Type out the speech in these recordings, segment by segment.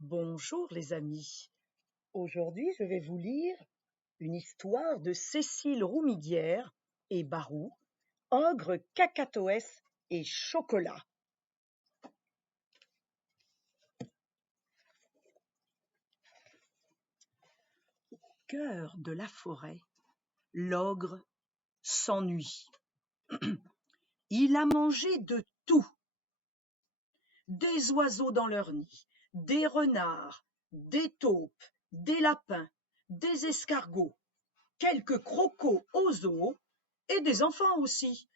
Bonjour les amis. Aujourd'hui, je vais vous lire une histoire de Cécile Roumiguière et Barou, Ogre, Cacatoès et Chocolat. Au cœur de la forêt, l'ogre s'ennuie. Il a mangé de tout. Des oiseaux dans leur nid, des renards, des taupes, des lapins, des escargots, quelques crocos au zoo et des enfants aussi.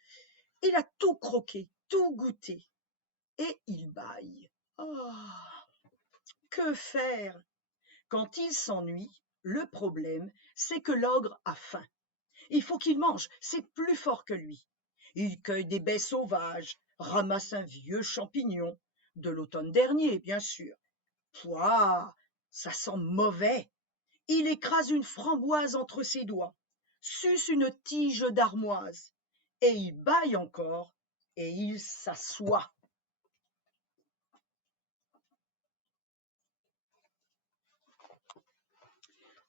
Il a tout croqué, tout goûté, et il bâille. Oh, que faire? Quand il s'ennuie, le problème, c'est que l'ogre a faim. Il faut qu'il mange, c'est plus fort que lui. Il cueille des baies sauvages, ramasse un vieux champignon, de l'automne dernier, bien sûr. Pouah, ça sent mauvais. Il écrase une framboise entre ses doigts, suce une tige d'armoise, et il bâille encore, et il s'assoit.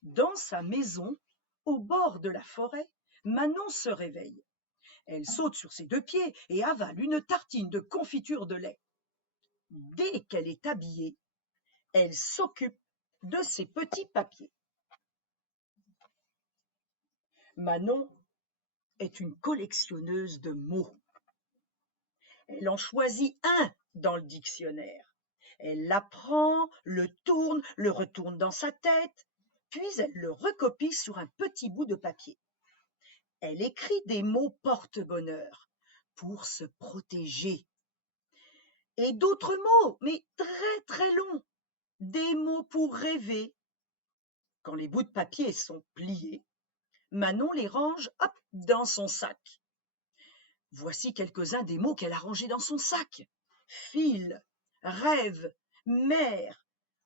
Dans sa maison, au bord de la forêt, Manon se réveille. Elle saute sur ses deux pieds et avale une tartine de confiture de lait. Dès qu'elle est habillée, elle s'occupe de ses petits papiers. Manon est une collectionneuse de mots. Elle en choisit un dans le dictionnaire. Elle l'apprend, le tourne, le retourne dans sa tête, puis elle le recopie sur un petit bout de papier. Elle écrit des mots porte-bonheur pour se protéger. Et d'autres mots, mais très très longs, des mots pour rêver. Quand les bouts de papier sont pliés, Manon les range dans son sac. Voici quelques-uns des mots qu'elle a rangés dans son sac. Fil, rêve, mer,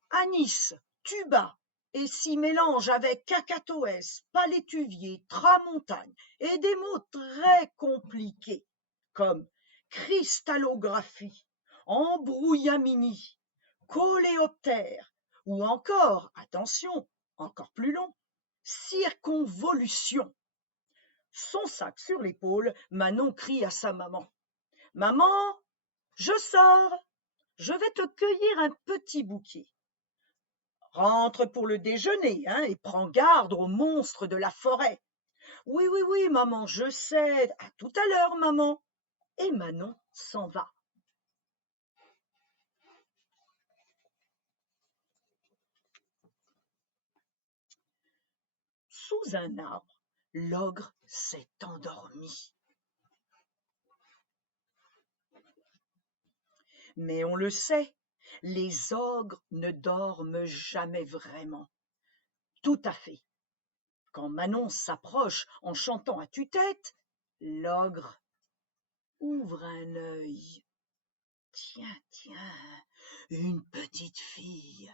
anis, tuba, et s'y mélange avec cacatoès, palétuvier, tramontagne, et des mots très compliqués, comme cristallographie, embrouillamini, coléoptère, ou encore, attention, encore plus long, circonvolution. Son sac sur l'épaule, Manon crie à sa maman. « Maman, je sors, je vais te cueillir un petit bouquet. Rentre pour le déjeuner, et prends garde aux monstres de la forêt. »« Oui, oui, oui, maman, je sais. À tout à l'heure, maman. » Et Manon s'en va. Sous un arbre, l'ogre s'est endormi. Mais on le sait, les ogres ne dorment jamais vraiment. Tout à fait. Quand Manon s'approche en chantant à tue-tête, l'ogre ouvre un œil. Tiens, tiens, une petite fille.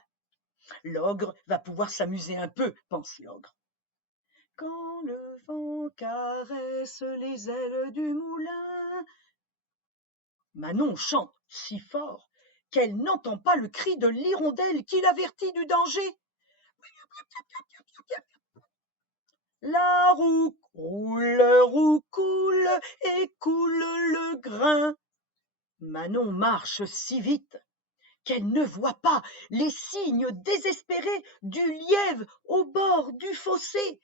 L'ogre va pouvoir s'amuser un peu, pense l'ogre. Quand le vent caresse les ailes du moulin. Manon chante si fort qu'elle n'entend pas le cri de l'hirondelle qui l'avertit du danger. La roue coule et coule le grain. Manon marche si vite qu'elle ne voit pas les signes désespérés du lièvre au bord du fossé.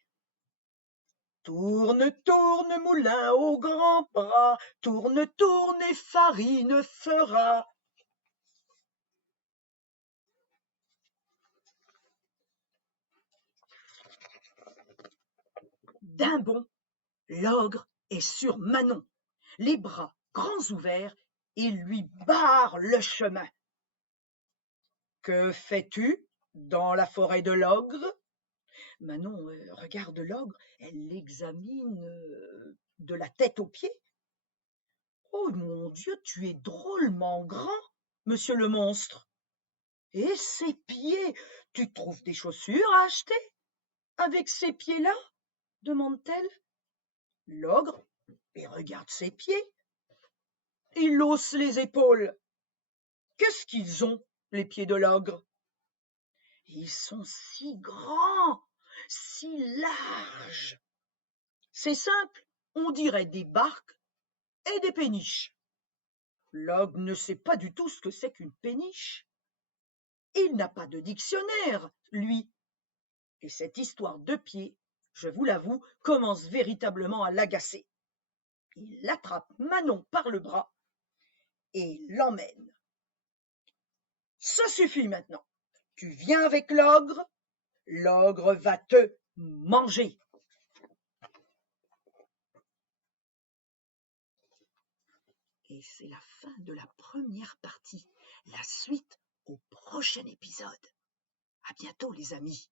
Tourne, tourne, moulin aux grands bras, tourne, tourne et farine fera. D'un bond, l'ogre est sur Manon, les bras grands ouverts, il lui barre le chemin. Que fais-tu dans la forêt de l'ogre? Manon regarde l'ogre, elle l'examine de la tête aux pieds. Oh mon Dieu, tu es drôlement grand, monsieur le monstre. Et ces pieds, tu trouves des chaussures à acheter avec ces pieds-là? Demande-t-elle. L'ogre regarde ses pieds. Il hausse les épaules. Qu'est-ce qu'ils ont, les pieds de l'ogre? Ils sont si grands, si larges. C'est simple, on dirait des barques et des péniches. L'ogre ne sait pas du tout ce que c'est qu'une péniche. Il n'a pas de dictionnaire, lui. Et cette histoire de pieds, je vous l'avoue, commence véritablement à l'agacer. Il attrape Manon par le bras et l'emmène. Ça suffit maintenant. Tu viens avec l'ogre va te manger. Et c'est la fin de la première partie. La suite au prochain épisode. À bientôt les amis.